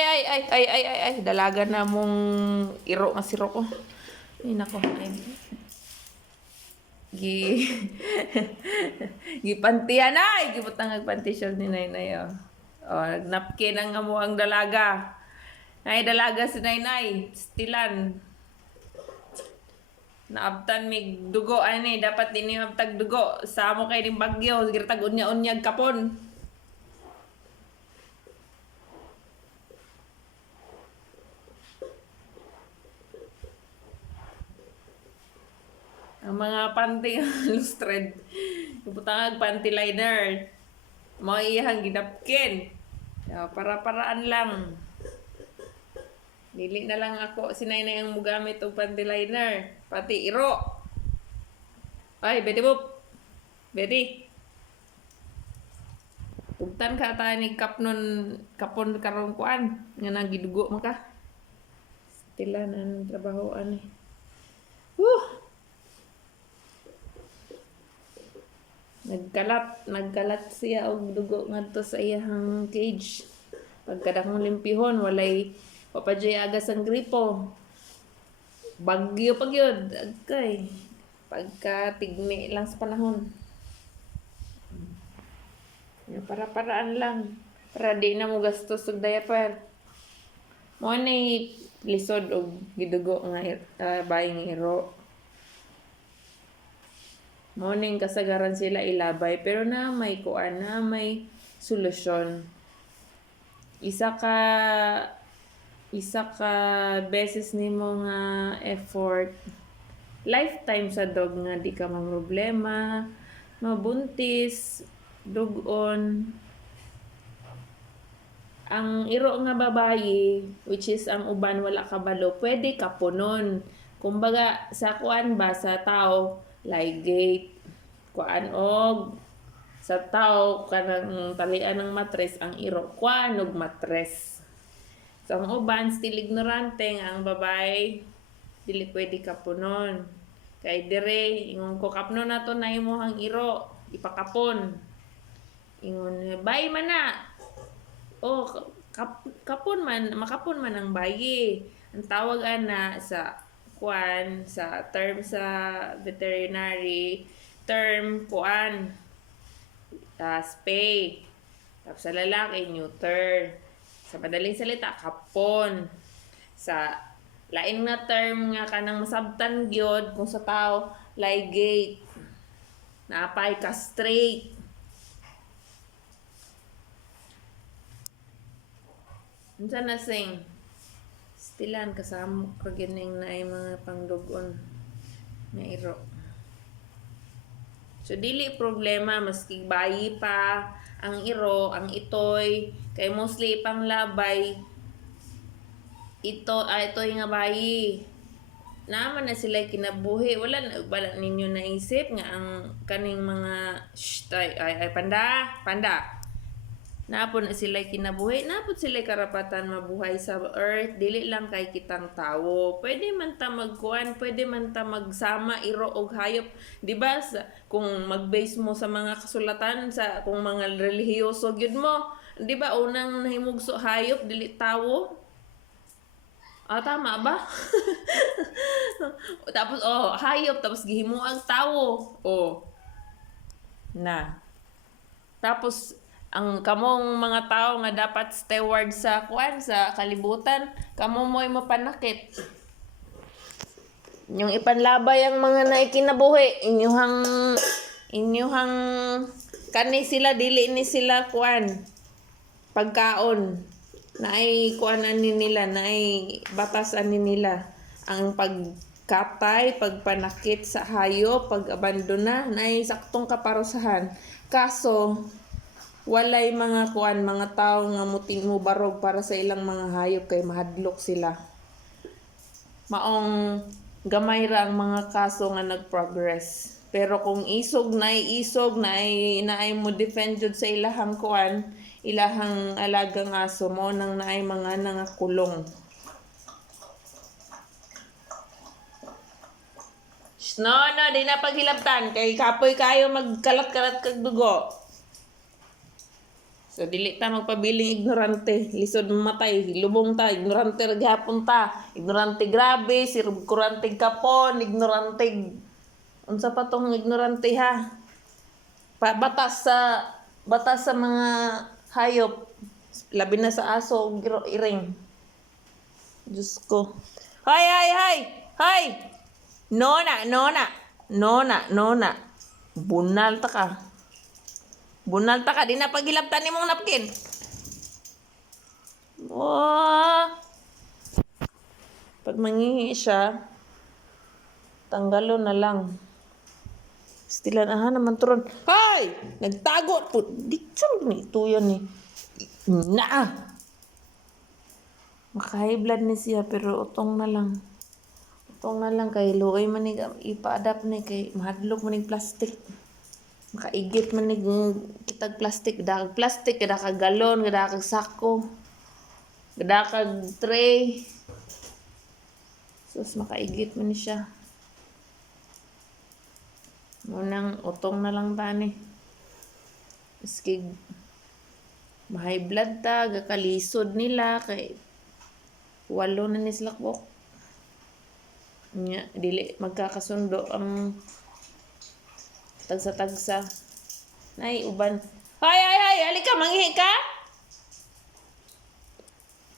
ay, dalaga na mong iro masiro ko. Ay, nako, ay. Gipantihan ay, gibutang nagpanti siya ni Nainay, oh. Oh, nagnapkin ang amo ang dalaga. Nay dalaga si Nainay, stilan. Naabtan mig dugo ani, dapat dinhi abtag dugo sa amo kay ning bagyo, sige tag unya-unyag kapon. Ang mga panty lustred. Ibutang panty liner. Mo iyang ginapkin. Para-paraan lang. Dili na lang ako sinay na yung mugamit og panty liner. Pati iro. Ay, bedi mo. Bedi. Tugtan ka ta ni kapon karon kuan nga nagidugo man ka. Stilan ang trabaho ani. Nagkalat siya og dugo ngadto sa iyang cage. Pagkada kong limpihon walay papadyoy agas ang gripo. Bagyo pag yun. Agkay. Pagka tigni lang sa panahon. Para-paraan lang. Para di na mo gastos og diaper. Mo ni lisod og gidugo nga baying iro. Morning kasagaran sila ilabay pero na may kuan na may solusyon. Isa ka beses nimo nga effort lifetime sa dog nga di ka problema, mabuntis, dugon. Ang iro nga babayi which is ang uban wala kabalo, pwede kapunon. Kumbaga sa kuan ba sa tao ligate, kuan og sa tao kanang talian ng matres ang iro kuan og matres. So ang uban still ignorante nga ang babae dili pwede kapunon. Kay dire ingon ko kapno na to na imong iro ipakapon. Ingon bay man na. Oh kapon man makapon man ang bayi. Ang tawag ana sa kuan sa term sa veterinary term kuan spay. Tapos sa lalaki neuter. Sa madaling salita kapon. Sa lain nga term nga kanang masabtan gyud kung sa tao ligate. Naapay castrate. Unsa na sing stilan kasama kagining na ay mga pangdugon na iro. So dili problema maski bayi pa ang iro, ang itoy kay mostly panglabay itoy nga bayi. Naman na sila kinabuhi, wala ninyo naisip nga ang kaning mga ay panda. Napon na sila kinabuhi, napon sila karapatan mabuhay sa earth, dili lang kay kitang tawo. Pwede man ta magkuan, pwede man ta magsama iro og hayop, di ba? Kung mag-base mo sa mga kasulatan sa kung mga relihiyoso gyud mo, di ba unang nahimugso hayop dili tawo? Tama ba? Tapos hayop tapos gihimuang tawo. Na. Tapos ang kamong mga tao nga dapat steward sa kuan sa kalibutan, kamo mo'y mapanakit. Yung ipanlabay ang mga naikinabuhi, inyuhang kani sila dili ni sila kuan pagkaon. Naay kuan ani nila, naay batas ani nila. Ang pagkatay, pagpanakit sa hayop, pag-abandona, naay saktong kaparusahan. Kaso walay mga kuan mga tao nga mubarog para sa ilang mga hayop kay mahadlok sila. Maong gamay ra ang mga kaso nga nag-progress. Pero kung isog na mo defend jud sa ilahang kuan, ilahang alagang aso mo nang naay mga nangakulong. No, di na paghilabtan kay kapoy kayo magkalat-kalat kag dugo. So dili ta magpabiling ignorante, lisod matay, lubong ta, ignorante ra gihapon ta. Ignorante grabe, kurante kapon, ignorante unsa pa tong ignorante ha? Batas sa mga hayop, labi na sa aso ug iring. Diyos ko. Hay, hay, hay! Hay! Nona, nona. Nona, nona. Bunal ta ka. Bunal ta ka. Di na pagilaptan ni mong napkin. Oh. Pag mangihi siya, tanggalo na lang. Stilan aha naman turon. Hay! Nagtago po. Di ni ito yan eh. Na! Maka-high blood ni siya pero utong na lang. Utong na lang kay luoy manig ipa-adapt ni kay mahadlok manig plastic. Makaigit manig kitag plastic, kada kag galon, kada kag sako. Kada kag tray. Sus makaigit man ni siya. Munang utong na lang tani. Maski ma-high blood ta, gakalisod nila kay walo na ni silakbok. Nya dili magkakasundo ang tagsa-tagsa. Nay uban. Hay, hay, hay, halika, manghihi ka?